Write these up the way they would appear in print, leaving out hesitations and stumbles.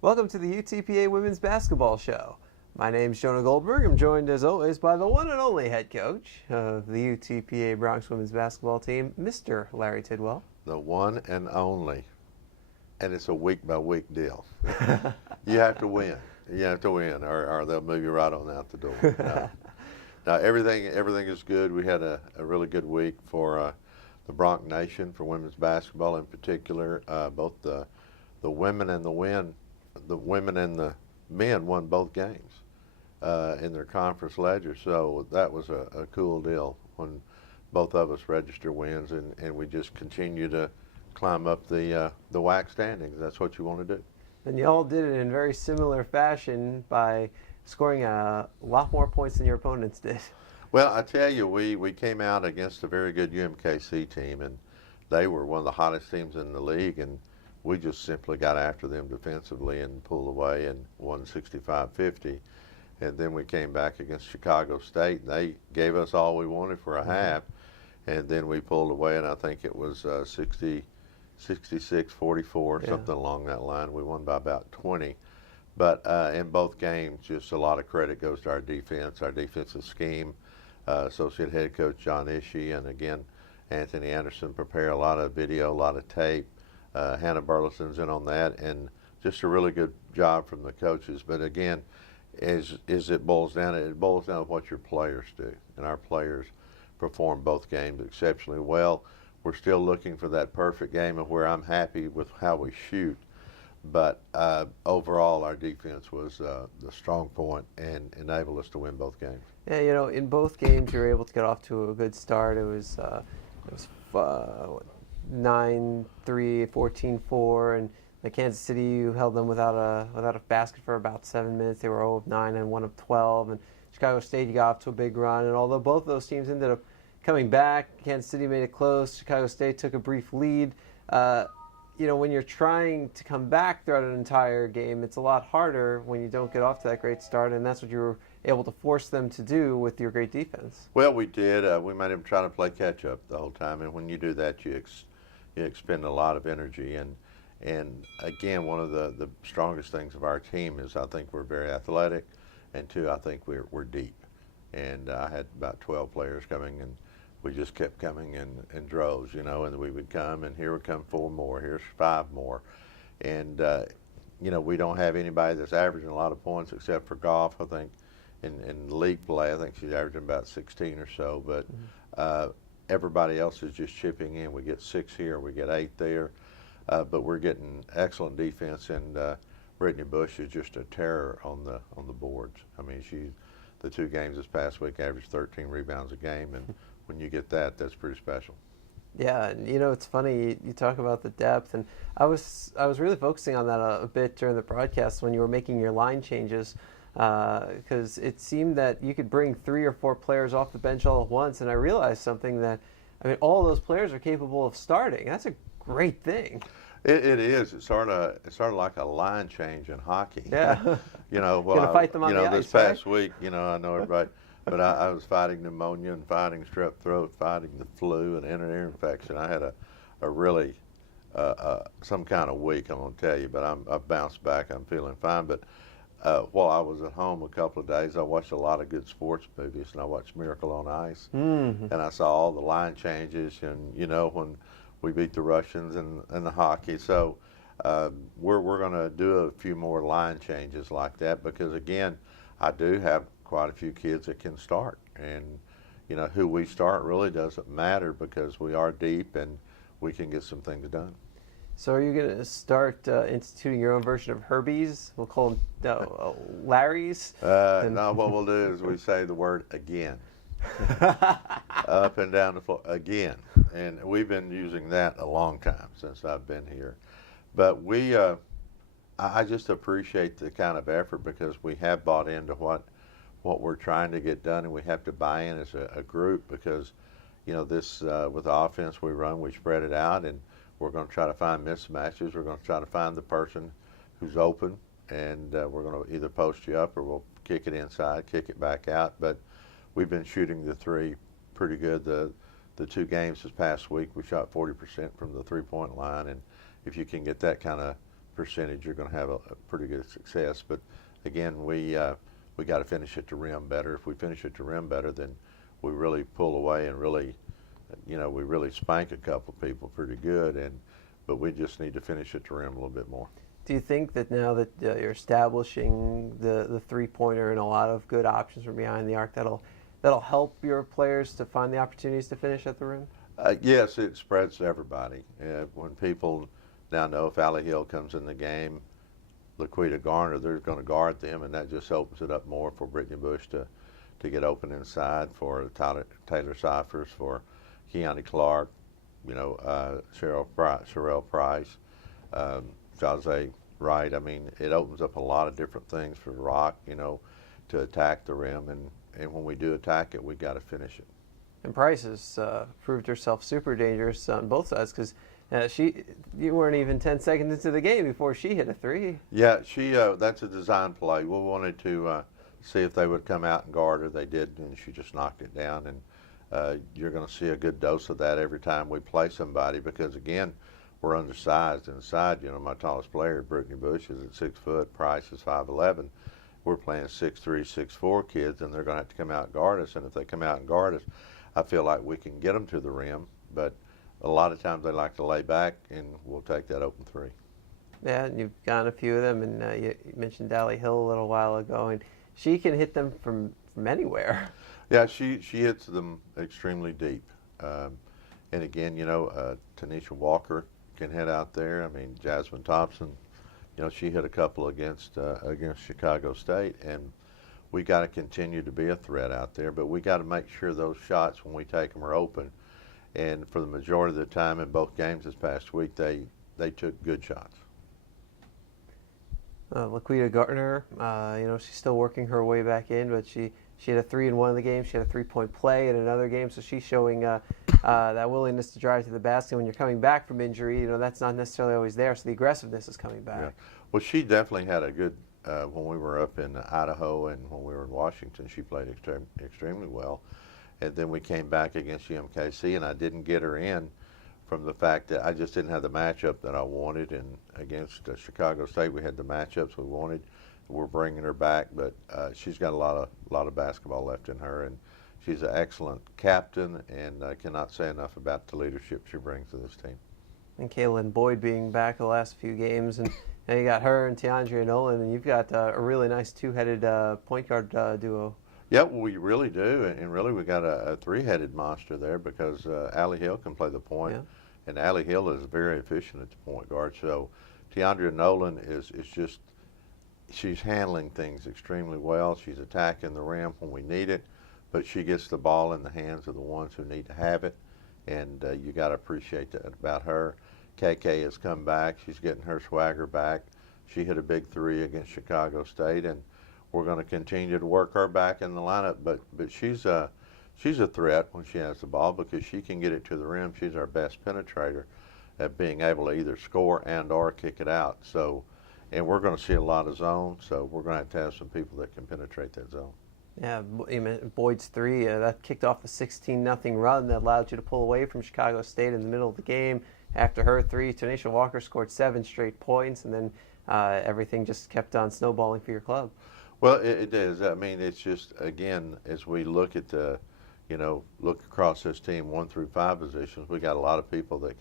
Welcome to the UTPA Women's Basketball Show. My name's Jonah Goldberg. I'm joined as always by the one and only head coach of the UTPA Bronx Women's Basketball team, Mr. Larry Tidwell. The one and only. And it's a week-by-week deal. You have to win. You have to win, or they'll move you right on out the door. Now everything is good. We had a really good week for the Bronx Nation, for women's basketball in particular. Both the women and the men won both games in their conference ledger. So that was a cool deal when both of us register wins, and we just continue to climb up the WAC standings. That's what you want to do. And you all did it in very similar fashion by scoring a lot more points than your opponents did. Well, I tell you, we came out against a very good UMKC team, and they were one of the hottest teams in the league, and we just simply got after them defensively and pulled away and won 65-50. And then we came back against Chicago State, and they gave us all we wanted for a half, and then we pulled away, and I think it was 66-44, something along that line. We won by about 20. But in both games, just a lot of credit goes to our defensive scheme, associate head coach John Ishii, and again, Anthony Anderson prepare a lot of video, a lot of tape. Hannah Burleson's in on that, and just a really good job from the coaches. But again, it boils down to what your players do, and our players performed both games exceptionally well. We're still looking for that perfect game of where I'm happy with how we shoot. But overall, our defense was the strong point and enabled us to win both games. Yeah, you know, in both games you were able to get off to a good start. It was 9-3, 14-4, and the Kansas City, you held them without a basket for about 7 minutes. They were 0 of 9 and 1 of 12, and Chicago State, you got off to a big run. And although both of those teams ended up coming back, Kansas City made it close. Chicago State took a brief lead. You know, when you're trying to come back throughout an entire game, it's a lot harder when you don't get off to that great start, and that's what you were able to force them to do with your great defense. Well, we did. We made them try to play catch-up the whole time, and when you do that, you expend a lot of energy. And again, one of the strongest things of our team is I think we're very athletic, and two, I think we're deep. And I had about 12 players coming, and we just kept coming in droves, you know, and we would come, and here would come 4 more, here's 5 more. And, you know, we don't have anybody that's averaging a lot of points except for Goff. I think in league play, I think she's averaging about 16 or so, but everybody else is just chipping in. We get 6 here, we get 8 there, but we're getting excellent defense, and Brittany Bush is just a terror on the boards. I mean, the 2 games this past week averaged 13 rebounds a game, and when you get that, that's pretty special. Yeah, and you know, it's funny, you talk about the depth, and I was really focusing on that a bit during the broadcast when you were making your line changes, because it seemed that you could bring 3 or 4 players off the bench all at once, and I realized something that, I mean, all those players are capable of starting. That's a great thing. It is. It's sort of like a line change in hockey. Yeah. You know, well, fight them on the this ice, past right? weake, you know, I know everybody, but I was fighting pneumonia and fighting strep throat, fighting the flu and inner ear infection. I had a really some kind of week, I'm gonna tell you, but I've bounced back. I'm feeling fine. But while I was at home a couple of days, I watched a lot of good sports movies, and I watched Miracle on Ice, and I saw all the line changes, and you know, when we beat the Russians and the hockey. So we're going to do a few more line changes like that, because again, I do have quite a few kids that can start, and you know, who we start really doesn't matter, because we are deep and we can get some things done. So are you going to start instituting your own version of Herbies? We'll call them Larry's? No, what we'll do is we say the word again. Up and down the floor again, and we've been using that a long time since I've been here. But I just appreciate the kind of effort, because we have bought into what we're trying to get done, and we have to buy in as a group, because you know, this with the offense we run, we spread it out, and we're going to try to find mismatches. We're going to try to find the person who's open, and we're going to either post you up or we'll kick it inside, kick it back out. But we've been shooting the 3 pretty good. The 2 games this past week, we shot 40% from the 3-point line, and if you can get that kind of percentage, you're going to have a pretty good success. But again, we got to finish at the rim better. If we finish at the rim better, then we really pull away and really, we really spank a couple of people pretty good. But we just need to finish at the rim a little bit more. Do you think that now that you're establishing the three-pointer and a lot of good options from behind the arc, that'll help your players to find the opportunities to finish at the rim? Yes, it spreads to everybody. When people now know if Allie Hill comes in the game, Laquita Garner, they're going to guard them, and that just opens it up more for Brittany Bush to get open inside, for Taylor Cyphers, for Keontae Clark, Sherelle Price, Jose Wright. I mean, it opens up a lot of different things for Rock, to attack the rim, and when we do attack it, we got to finish it. And Price has proved herself super dangerous on both sides, because you weren't even 10 seconds into the game before she hit a three. Yeah, that's a design play. We wanted to see if they would come out and guard her. They did, and she just knocked it down. And you're going to see a good dose of that every time we play somebody, because again, we're undersized inside. My tallest player, Brittany Bush, is at 6 foot. Price is 5'11". We're playing 6'3", 6'4" kids, and they're going to have to come out and guard us. And if they come out and guard us, I feel like we can get them to the rim. But a lot of times they like to lay back, and we'll take that open three. Yeah, and you've gotten a few of them, and you mentioned Allie Hill a little while ago, and she can hit them from anywhere. Yeah, she hits them extremely deep. And again, Tanisha Walker can hit out there. I mean, Jasmine Thompson, she hit a couple against Chicago State, and we got to continue to be a threat out there. But we got to make sure those shots, when we take them, are open. And for the majority of the time in both games this past week, they took good shots. Laquita Garner, she's still working her way back in, but she had a three in one of the games. She had a three-point play in another game, so she's showing that willingness to drive to the basket. When you're coming back from injury, that's not necessarily always there, so the aggressiveness is coming back. Yeah. Well, she definitely had a good, when we were up in Idaho and when we were in Washington, she played extremely well. And then we came back against UMKC, and I didn't get her in from the fact that I just didn't have the matchup that I wanted. And against Chicago State, we had the matchups we wanted. We're bringing her back, but she's got a lot of basketball left in her, and she's an excellent captain, and I cannot say enough about the leadership she brings to this team. And Kaylin Boyd being back the last few games, and now you got her and Tiandria Nolan, and you've got a really nice two-headed point guard duo. Yeah, well, we really do, and really we got a three-headed monster there, because Allie Hill can play the point, yeah. And Allie Hill is very efficient at the point guard. So Tiandria Nolan is just, she's handling things extremely well. She's attacking the rim when we need it, but she gets the ball in the hands of the ones who need to have it, and you got to appreciate that about her. KK has come back. She's getting her swagger back. She hit a big three against Chicago State, and we're going to continue to work her back in the lineup. But she's a threat when she has the ball, because she can get it to the rim. She's our best penetrator at being able to either score and or kick it out. So, and we're going to see a lot of zone, so we're going to have some people that can penetrate that zone. Yeah, Boyd's three, that kicked off the 16-0 run that allowed you to pull away from Chicago State in the middle of the game. After her three, Tanisha Walker scored 7 straight points, and then everything just kept on snowballing for your club. Well, it is. I mean, it's just, again, as we look at look across this team 1 through 5 positions, we got a lot of people that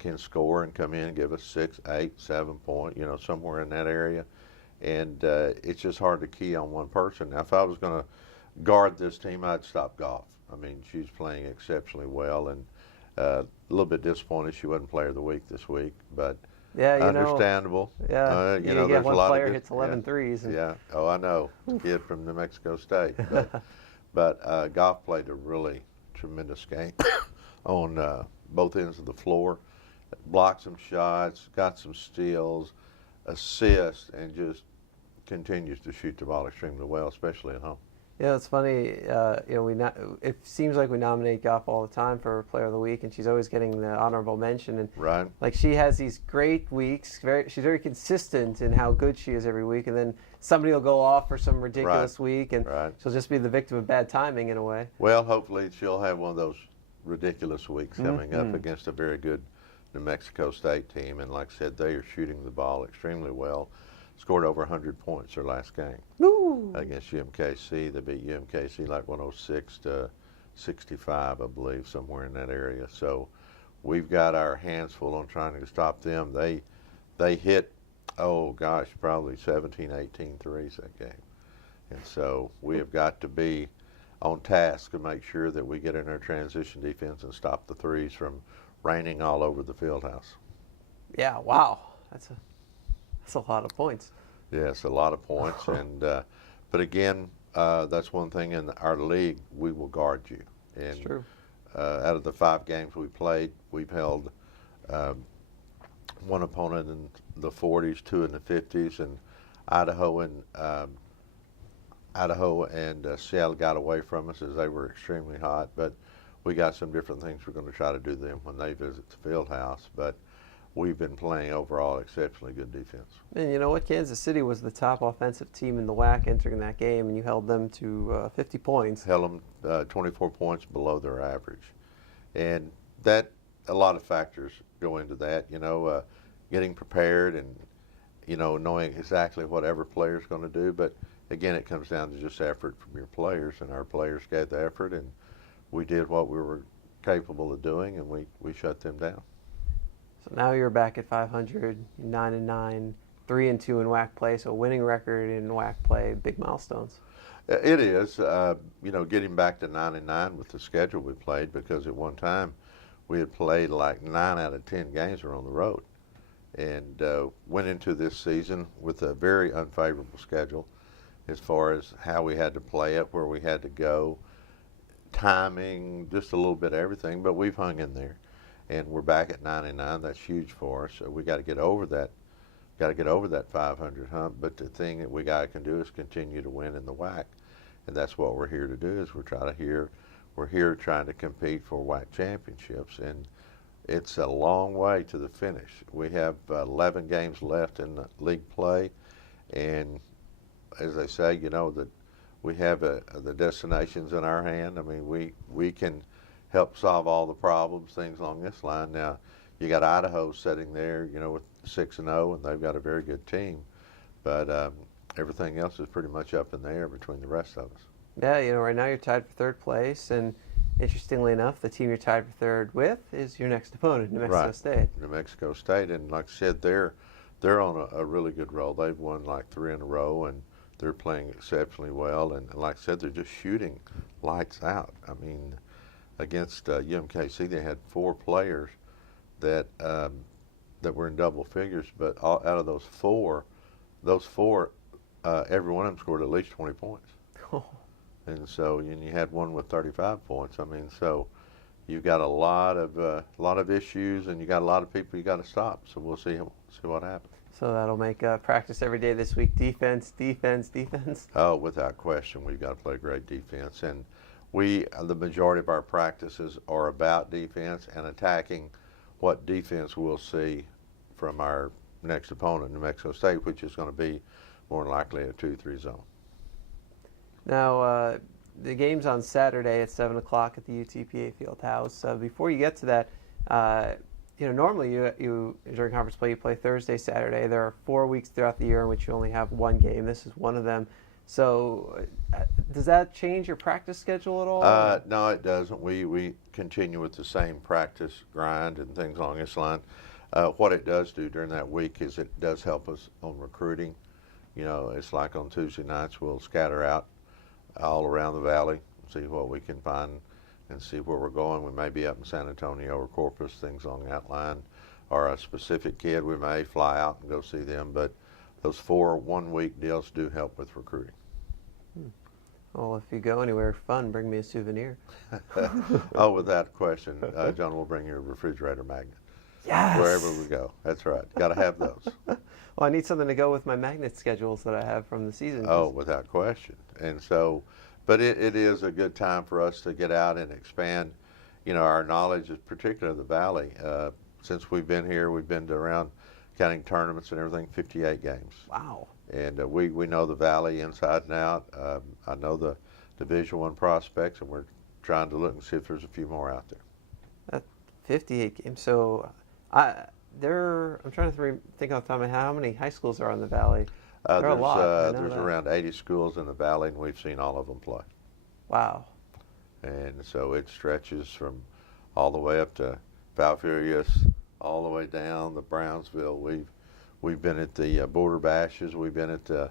can score and come in and give us 6, 8, 7 point, somewhere in that area. And it's just hard to key on one person. Now, if I was going to guard this team, I'd stop Goff. I mean, she's playing exceptionally well, and a little bit disappointed she wasn't Player of the Week this week, but yeah, understandable. Yeah, you get there's one a lot player of hits 11 threes. And yeah, oh, I know, kid from New Mexico State. But Goff played a really tremendous game on both ends of the floor. Blocked some shots, got some steals, assists, and just continues to shoot the ball extremely well, especially at home. Yeah, it's funny. It seems like we nominate Goff all the time for Player of the Week, and she's always getting the honorable mention. And right. Like, she has these great weeks. She's very consistent in how good she is every week, and then somebody will go off for some ridiculous week, and she'll just be the victim of bad timing in a way. Well, hopefully she'll have one of those ridiculous weeks coming up against a very good New Mexico State team, and like I said, they are shooting the ball extremely well. Scored over 100 points their last game Woo! against UMKC. They beat UMKC like 106 to 65, I believe, somewhere in that area. So we've got our hands full on trying to stop them. They hit, oh gosh, probably 17, 18 threes that game. And so we have got to be on task to make sure that we get in our transition defense and stop the threes from raining all over the field house. Yeah, wow. That's a lot of points. Yes, a lot of points. And but again, that's one thing in our league, we will guard you. And That's true. Out of the 5 games we played, we've held one opponent in the 40s, 2 in the 50s, and Idaho and Seattle got away from us as they were extremely hot. But we got some different things we're going to try to do to them when they visit the field house. But we've been playing overall exceptionally good defense. And you know what? Kansas City was the top offensive team in the WAC entering that game, and you held them to 50 points. Held them 24 points below their average. And that, a lot of factors go into that, getting prepared and, knowing exactly what every player is going to do. But again, it comes down to just effort from your players, and our players gave the effort, and we did what we were capable of doing, and we shut them down. So now you're back at 500, 9-9, 3-2 in WAC play. So winning record in WAC play, big milestones. It is, getting back to 9-9 with the schedule we played, because at one time we had played like 9 out of 10 games were on the road, and went into this season with a very unfavorable schedule as far as how we had to play it, where we had to go, timing, just a little bit of everything. But we've hung in there, and we're back at 9-9. That's huge for us. So we got to get over that. Got to get over that 500 hump. But the thing that we can do is continue to win in the WAC, and that's what we're here to do. Is we're here trying to compete for WAC championships, and it's a long way to the finish. We have 11 games left in the league play, and as they say, that we have the destinations in our hand. I mean, we can help solve all the problems, things along this line. Now, you got Idaho sitting there, with 6-0, and they've got a very good team. But everything else is pretty much up in the air between the rest of us. Yeah, right now you're tied for 3rd place, and interestingly enough, the team you're tied for 3rd with is your next opponent, New Mexico State. New Mexico State, and like I said, they're on a really good roll. They've won like 3 in a row, and they're playing exceptionally well. And like I said, they're just shooting lights out. I mean, against UMKC, they had 4 players that were in double figures, but out of those four, every one of them scored at least 20 points. And so, and you had one with 35 points. I mean, so you've got a lot of issues, and you got a lot of people you got to stop. So we'll see what happens. So that'll make practice every day this week. Defense. Oh, without question, we've got to play great defense, and the majority of our practices are about defense and attacking what defense we'll see from our next opponent, New Mexico State, which is going to be more than likely a 2-3 zone. Now, the game's on Saturday at 7 o'clock at the UTPA Fieldhouse. Before you get to that, normally you during conference play, you play Thursday, Saturday. There are 4 weeks throughout the year in which you only have one game. This is one of them. So does that change your practice schedule at all? No, it doesn't. We continue with the same practice grind and things along this line. What it does do during that week is it does help us on recruiting. It's like on Tuesday nights we'll scatter out all around the valley, see what we can find and see where we're going. We may be up in San Antonio or Corpus, things along that line, or a specific kid, we may fly out and go see them. But those 4 one-week deals do help with recruiting. Well, if you go anywhere fun, bring me a souvenir. Oh, without question. John will bring you a refrigerator magnet. Yes! Wherever we go. That's right. Got to have those. Well, I need something to go with my magnet schedules that I have from the season. Oh, without question. And so, but it is a good time for us to get out and expand, our knowledge, particularly of the Valley. Since we've been here, we've been to around, counting tournaments and everything, 58 games. Wow. And we know the Valley inside and out. I know the Division I prospects, and we're trying to look and see if there's a few more out there. 58 games. So I'm trying to think off the top of my head how many high schools are in the Valley. There are a lot. There's around 80 schools in the Valley, and we've seen all of them play. Wow. And so it stretches from all the way up to Valfurious, all the way down to Brownsville. We've been at the Border Bashes. We've been at the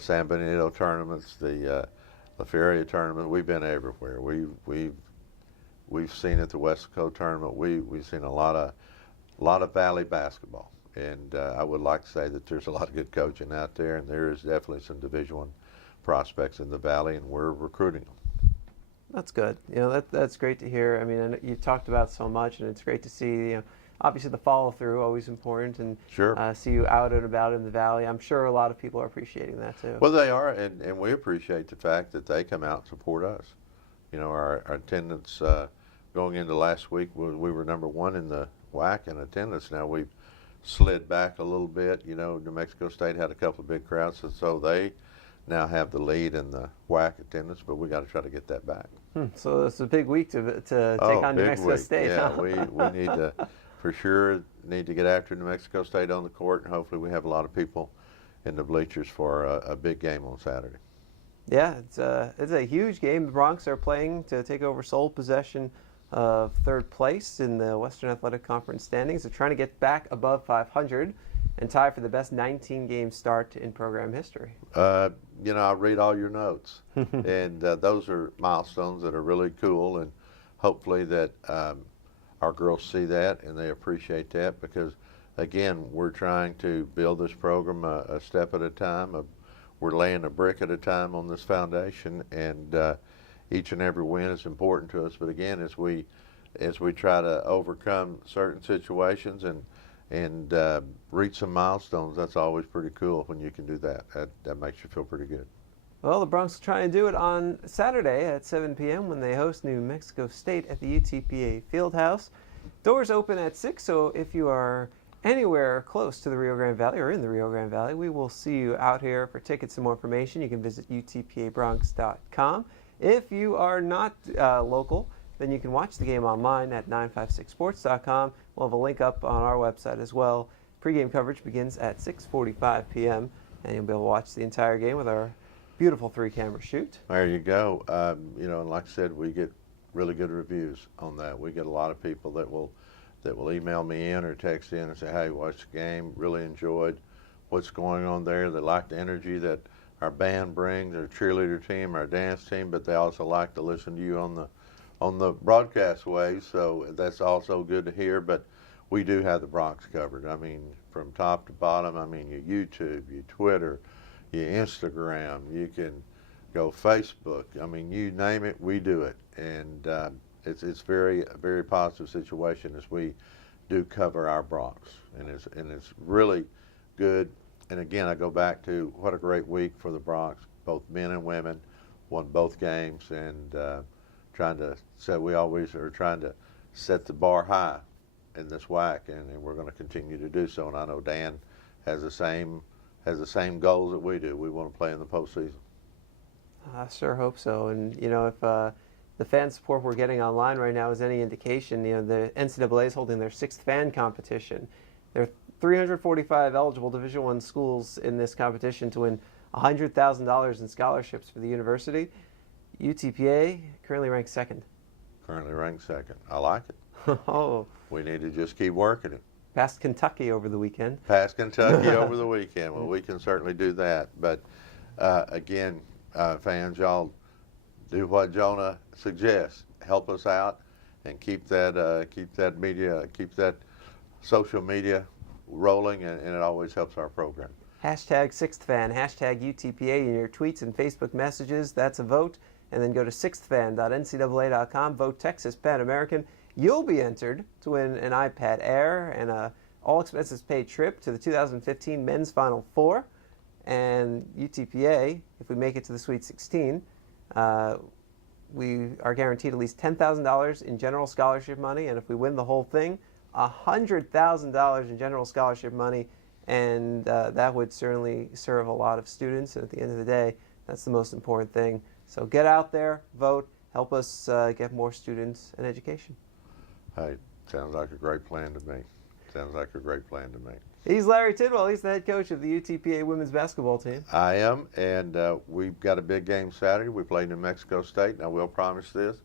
San Benito tournaments, the La Feria tournament. We've been everywhere. We've seen at the Westco tournament. We've seen a lot of Valley basketball. And I would like to say that there's a lot of good coaching out there, and there is definitely some Division I prospects in the Valley, and we're recruiting them. That's good. That's great to hear. I mean, you talked about so much, and it's great to see. Obviously the follow through always important, and sure. See you out and about in the Valley. I'm sure a lot of people are appreciating that too. Well, they are, and we appreciate the fact that they come out and support us. Our attendance going into last week, we were number one in the WAC in attendance. Now we've slid back a little bit. New Mexico State had a couple of big crowds, and so they now have the lead in the WAC attendance, but we got to try to get that back. So it's a big week to take on New Mexico week. State. Yeah, huh? we need to, for sure, need to get after New Mexico State on the court, and hopefully we have a lot of people in the bleachers for a big game on Saturday. Yeah, it's a huge game. The Broncs are playing to take over sole possession of third place in the Western Athletic Conference standings. They're trying to get back above 500 and tie for the best 19-game start in program history. I read all your notes, and those are milestones that are really cool, and hopefully that our girls see that and they appreciate that, because, again, we're trying to build this program a step at a time. We're laying a brick at a time on this foundation, and each and every win is important to us. But again, as we try to overcome certain situations and reach some milestones, that's always pretty cool when you can do that. That makes you feel pretty good. Well, the Broncs will try and do it on Saturday at 7 p.m. when they host New Mexico State at the UTPA Fieldhouse. Doors open at 6, so if you are anywhere close to the Rio Grande Valley or in the Rio Grande Valley, we will see you out here. For tickets and more information, you can visit utpabronx.com. If you are not local, then you can watch the game online at 956sports.com. We'll have a link up on our website as well. Pre-game coverage begins at 6:45 p.m., and you'll be able to watch the entire game with our beautiful 3-camera shoot. There you go. And like I said, we get really good reviews on that. We get a lot of people that will email me in or text in and say, hey, watched the game, really enjoyed what's going on there. They like the energy that our band brings, our cheerleader team, our dance team, but they also like to listen to you on the broadcast waves, so that's also good to hear. But we do have the Broncs covered. I mean, from top to bottom. I mean, your YouTube, your Twitter, your Instagram, you can go Facebook. I mean, you name it, we do it. And it's a very positive situation as we do cover our Broncs, and it's really good. And again, I go back to what a great week for the Broncs. Both men and women won both games, and we always are trying to set the bar high in this WAC, and we're going to continue to do so. And I know Dan has the same goals that we do. We want to play in the postseason. I sure hope so. And if the fan support we're getting online right now is any indication, the NCAA is holding their 6th fan competition. There are 345 eligible Division I schools in this competition to win $100,000 in scholarships for the university. UTPA currently ranked 2nd. Currently ranked 2nd. I like it. Oh. We need to just keep working it. Past Kentucky over the weekend. Past Kentucky over the weekend. Well, we can certainly do that. But again, fans, y'all do what Jonah suggests. Help us out and keep that social media rolling, and it always helps our program. Hashtag 6th fan, hashtag UTPA in your tweets and Facebook messages. That's a vote. And then go to 6thfan.ncaa.com. Vote Texas Pan American. You'll be entered to win an iPad Air and a all-expenses-paid trip to the 2015 Men's Final Four. And UTPA, if we make it to the Sweet 16, we are guaranteed at least $10,000 in general scholarship money. And if we win the whole thing, $100,000 in general scholarship money. And that would certainly serve a lot of students. And at the end of the day, that's the most important thing. So get out there, vote, help us get more students and education. Hey, sounds like a great plan to me. Sounds like a great plan to me. He's Larry Tidwell. He's the head coach of the UTPA women's basketball team. I am, and we've got a big game Saturday. We play New Mexico State, and I will promise this.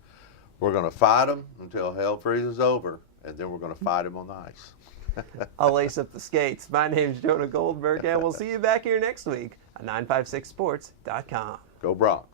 We're going to fight them until hell freezes over, and then we're going to fight them on the ice. I'll lace up the skates. My name's Jonah Goldberg, and we'll see you back here next week on 956sports.com. Go Bronx.